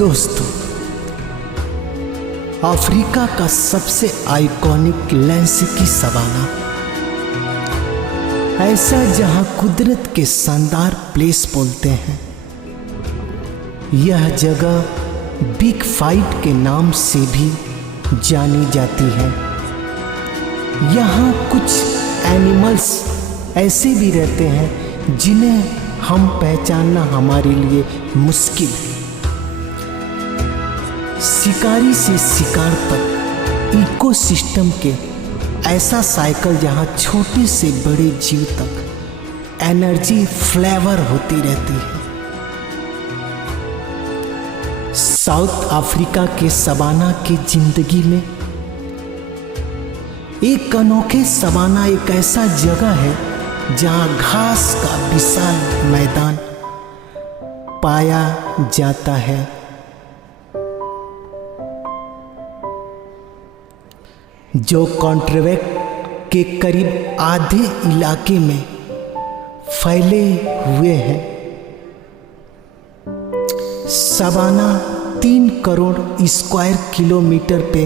दोस्तों, अफ्रीका का सबसे आइकॉनिक लैंसिकी सवाना, ऐसा जहां कुदरत के शानदार प्लेस बोलते हैं। यह जगह बिग फाइट के नाम से भी जानी जाती है। यहाँ कुछ एनिमल्स ऐसे भी रहते हैं जिन्हें हम पहचानना हमारे लिए मुश्किल है। शिकारी से शिकार तक इकोसिस्टम के ऐसा साइकिल जहाँ छोटे से बड़े जीव तक एनर्जी फ्लेवर होती रहती है। साउथ अफ्रीका के सवाना की जिंदगी में एक अनोखे सवाना एक ऐसा जगह है जहाँ घास का विशाल मैदान पाया जाता है। जो कॉन्ट्रैक्ट के करीब आधे इलाके में फैले हुए हैं। सवाना 3 करोड़ स्क्वायर किलोमीटर पे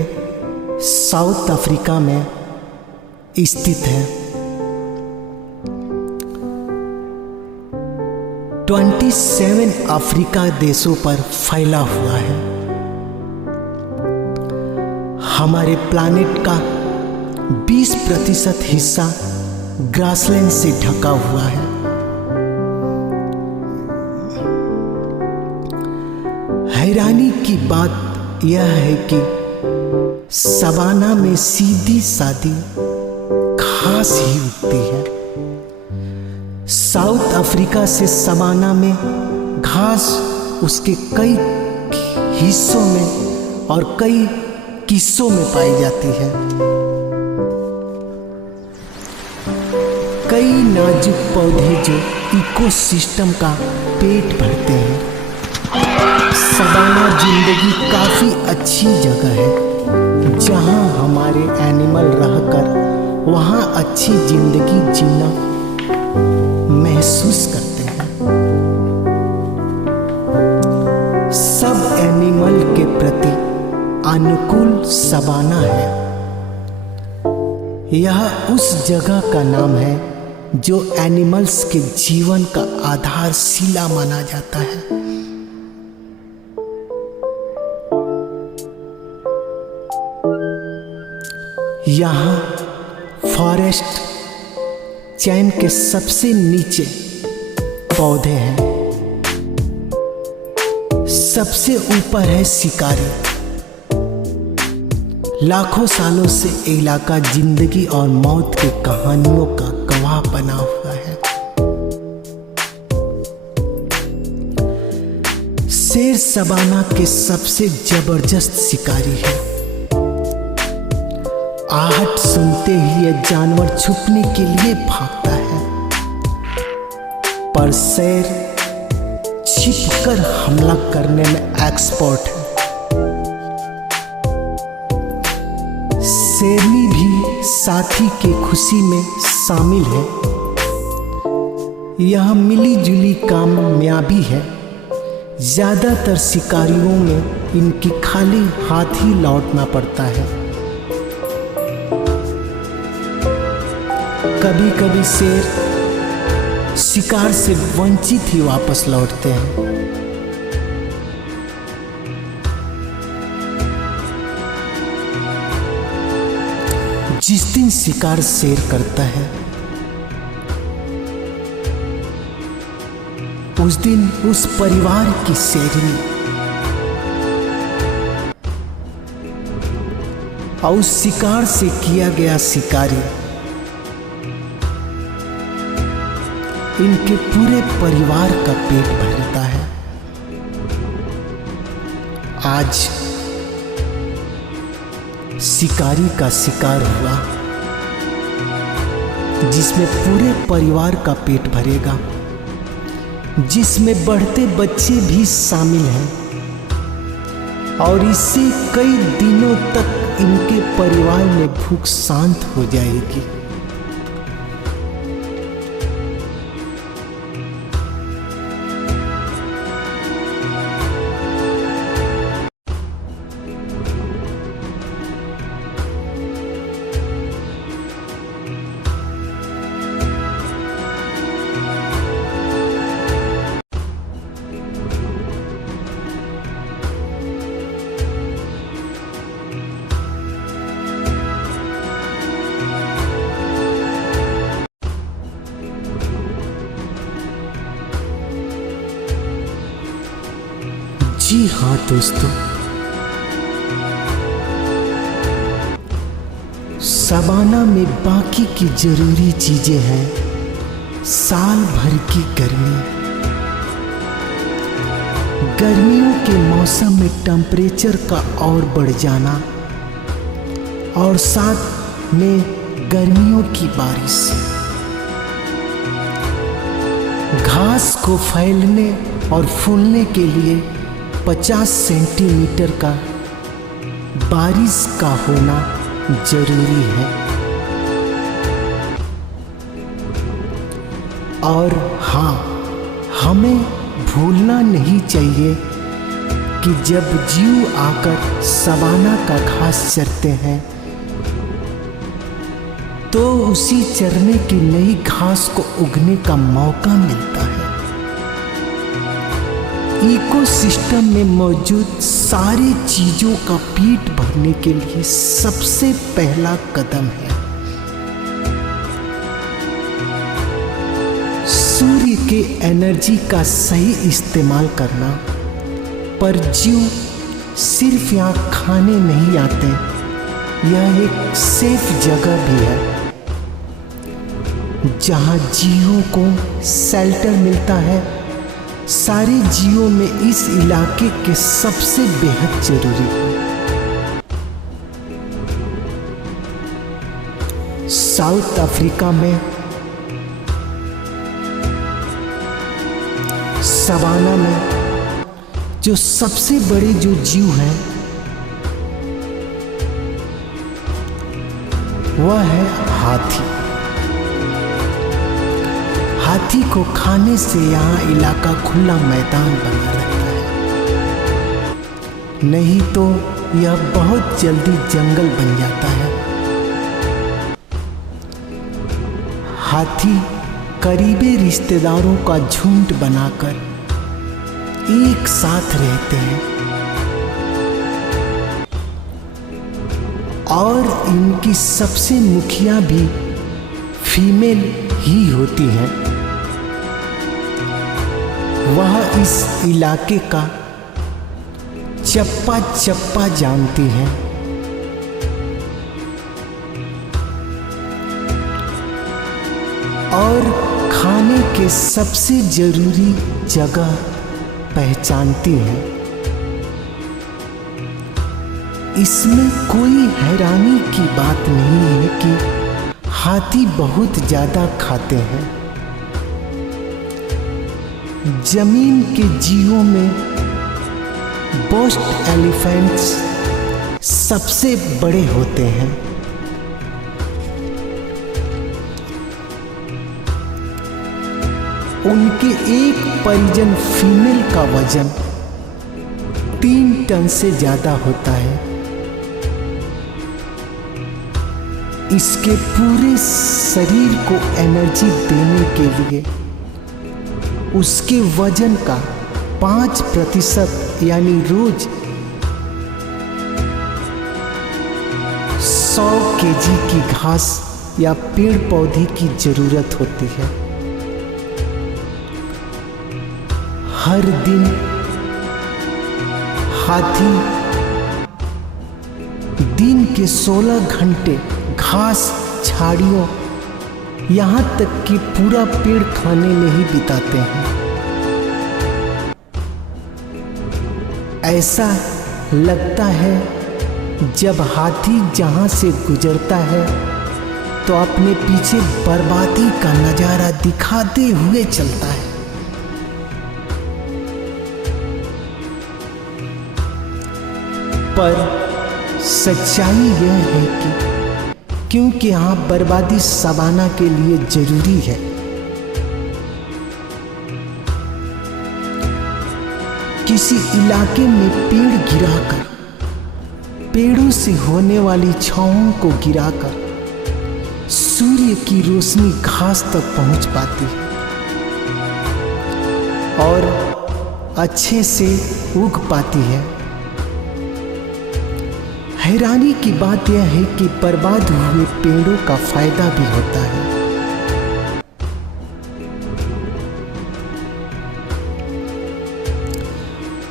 साउथ अफ्रीका में स्थित है। 27 अफ्रीका देशों पर फैला हुआ है। हमारे प्लानेट का 20% हिस्सा ग्रासलैंड से ढका हुआ है। हैरानी की बात यह है कि सवाना में सीधी सादी घास ही उगती है। साउथ अफ्रीका से सवाना में घास उसके कई हिस्सों में और कई किस्सों में पाई जाती है। कई नाजुक पौधे जो इकोसिस्टम का पेट भरते हैं। सवाना जिंदगी काफी अच्छी जगह है जहां हमारे एनिमल रहकर वहां अच्छी जिंदगी जीना महसूस करते हैं। सब एनिमल के प्रति अनुकूल सवाना है। यह उस जगह का नाम है जो एनिमल्स के जीवन का आधारशिला माना जाता है। यहाँ फॉरेस्ट चैन के सबसे नीचे पौधे हैं। सबसे ऊपर है शिकारी। लाखों सालों से इलाका जिंदगी और मौत की कहानियों का गवाह बना हुआ है। शेर सवाना के सबसे जबरदस्त शिकारी है। आहट सुनते ही यह जानवर छुपने के लिए भागता है, पर शेर छिपकर हमला करने में एक्सपर्ट है। शेरनी भी साथी के खुशी में शामिल है। यह मिली जुली कामयाबी है। ज्यादातर शिकारियों में इनकी खाली हाथ ही लौटना पड़ता है। कभी कभी शेर शिकार से वंचित ही वापस लौटते हैं। जिस दिन शिकार शेर करता है उस दिन उस परिवार की शेरनी और उस शिकार से किया गया शिकारी इनके पूरे परिवार का पेट भरता है। आज शिकारी का शिकार हुआ जिसमें पूरे परिवार का पेट भरेगा, जिसमें बढ़ते बच्चे भी शामिल हैं और इससे कई दिनों तक इनके परिवार में भूख शांत हो जाएगी। जी हाँ दोस्तों, सवाना में बाकी की जरूरी चीजें हैं। साल भर की गर्मी, गर्मियों के मौसम में टेम्परेचर का और बढ़ जाना और साथ में गर्मियों की बारिश, घास को फैलने और फूलने के लिए 50 सेंटीमीटर का बारिश का होना जरूरी है। और हाँ, हमें भूलना नहीं चाहिए कि जब जीव आकर सवाना का घास चरते हैं तो उसी चरने की नई घास को उगने का मौका मिलता है। इकोसिस्टम में मौजूद सारी चीजों का पेट भरने के लिए सबसे पहला कदम है सूर्य के एनर्जी का सही इस्तेमाल करना। पर जीव सिर्फ यहाँ खाने नहीं आते, यह एक सेफ जगह भी है जहाँ जीवों को शेल्टर मिलता है। सारे जीवों में इस इलाके के सबसे बेहद जरूरी है। साउथ अफ्रीका में सवाना में जो सबसे बड़े जो जीव हैं वह है हाथी। हाथी को खाने से यहाँ इलाका खुला मैदान बना रहता है, नहीं तो यह बहुत जल्दी जंगल बन जाता है। हाथी करीबी रिश्तेदारों का झुंड बनाकर एक साथ रहते हैं और इनकी सबसे मुखिया भी फीमेल ही होती है। वह इस इलाके का चप्पा चप्पा जानती है। और खाने के सबसे जरूरी जगह पहचानती है। इसमें कोई हैरानी की बात नहीं है कि हाथी बहुत ज्यादा खाते हैं। जमीन के जीवों में बोस्ट एलिफेंट्स सबसे बड़े होते हैं। उनके एक परिजन फीमेल का वजन 3 टन से ज्यादा होता है। इसके पूरे शरीर को एनर्जी देने के लिए उसके वजन का 5% यानी रोज 100 केजी की घास या पेड़ पौधे की जरूरत होती है। हर दिन हाथी दिन के 16 घंटे घास, झाड़ियों, यहाँ तक कि पूरा पेड़ खाने में ही बिताते हैं। ऐसा लगता है जब हाथी जहाँ से गुजरता है तो अपने पीछे बर्बादी का नजारा दिखाते हुए चलता है। पर सच्चाई यह है कि क्योंकि यहाँ बर्बादी सवाना के लिए जरूरी है, किसी इलाके में पेड़ गिराकर, पेड़ों से होने वाली छांवों को गिराकर सूर्य की रोशनी घास तक पहुंच पाती है और अच्छे से उग पाती है। हैरानी की बात यह है कि बर्बाद हुए पेड़ों का फायदा भी होता है।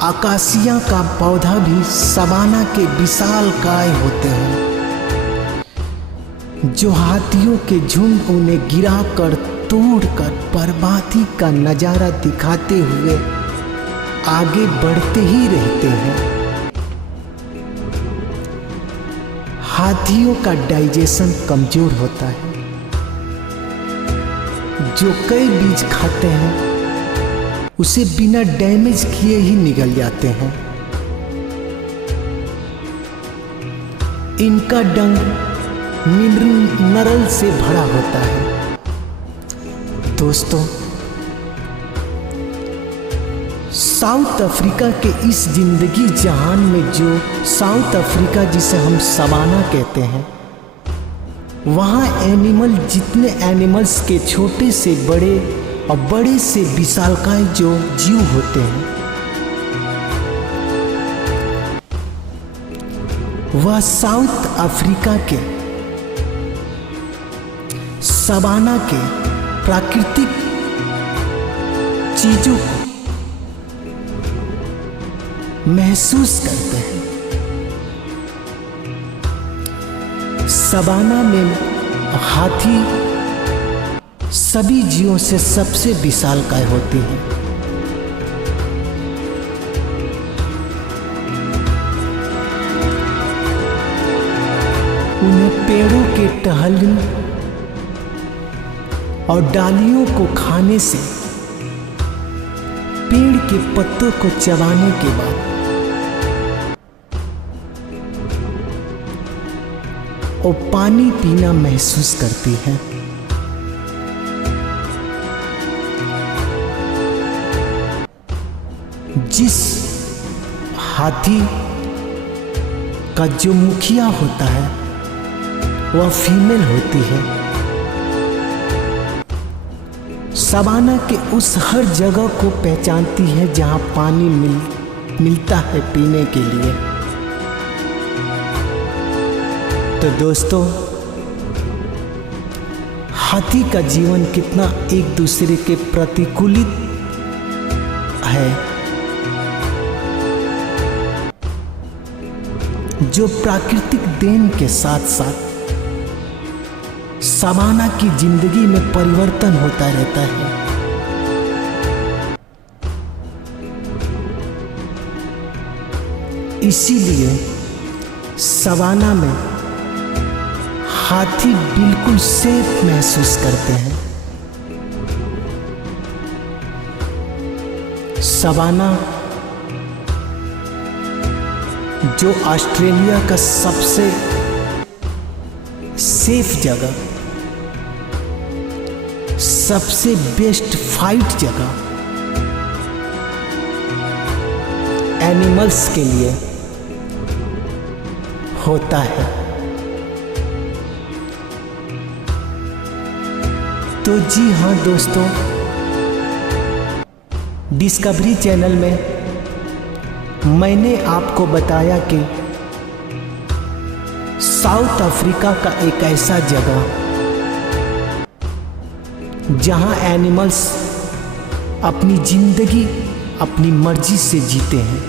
आकाशिया का पौधा भी सवाना के विशालकाय होते हैं, जो हाथियों के झुंड उन्हें गिराकर तोड़कर बर्बादी का नजारा दिखाते हुए आगे बढ़ते ही रहते हैं। हाथियों का डाइजेशन कमजोर होता है, जो कई बीज खाते हैं उसे बिना डैमेज किए ही निगल जाते हैं। इनका डंग मिनरल से भरा होता है। दोस्तों, साउथ अफ्रीका के इस जिंदगी जहान में, जो साउथ अफ्रीका जिसे हम सवाना कहते हैं, वहाँ एनिमल, जितने एनिमल्स के छोटे से बड़े और बड़े से विशालकाय जो जीव होते हैं, वह साउथ अफ्रीका के सवाना के प्राकृतिक चीजों को महसूस करते हैं। सवाना में हाथी सभी जीवों से सबसे विशालकाय होती है। उन्हें पेड़ों के टहलने और डालियों को खाने से, पेड़ के पत्तों को चबाने के बाद वो पानी पीना महसूस करती है। जिस हाथी का जो मुखिया होता है वह फीमेल होती है। सवाना के उस हर जगह को पहचानती है जहां पानी मिलता है पीने के लिए। तो दोस्तों, हाथी का जीवन कितना एक दूसरे के प्रतिकूलित है, जो प्राकृतिक देन के साथ साथ सवाना की जिंदगी में परिवर्तन होता रहता है। इसीलिए सवाना में हाथी बिल्कुल सेफ महसूस करते हैं। सवाना जो ऑस्ट्रेलिया का सबसे सेफ जगह, सबसे बेस्ट फाइट जगह एनिमल्स के लिए होता है। तो जी हाँ दोस्तों, डिस्कवरी चैनल में मैंने आपको बताया कि साउथ अफ्रीका का एक ऐसा जगह जहां एनिमल्स अपनी जिंदगी अपनी मर्जी से जीते हैं।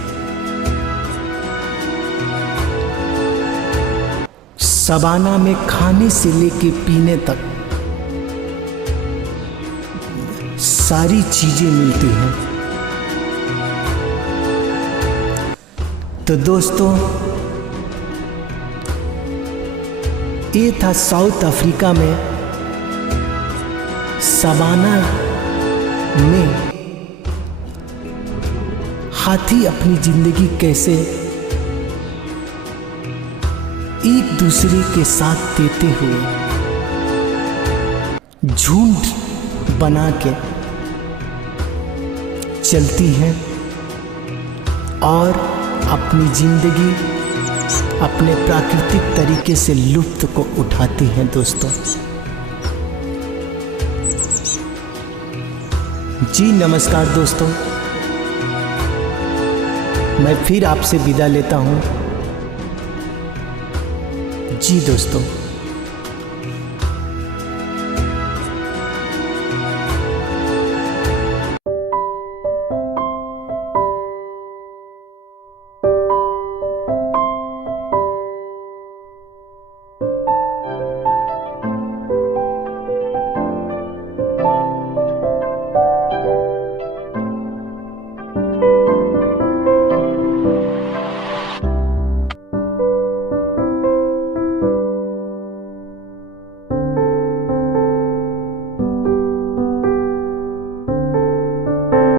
सवाना में खाने से लेके पीने तक सारी चीजें मिलती हैं। तो दोस्तों, ये था साउथ अफ्रीका में सवाना में हाथी अपनी जिंदगी कैसे एक दूसरे के साथ देते हुए झुंड बना के चलती हैं और अपनी जिंदगी अपने प्राकृतिक तरीके से लुत्फ को उठाती हैं। दोस्तों जी नमस्कार दोस्तों, मैं फिर आपसे विदा लेता हूं। जी दोस्तों।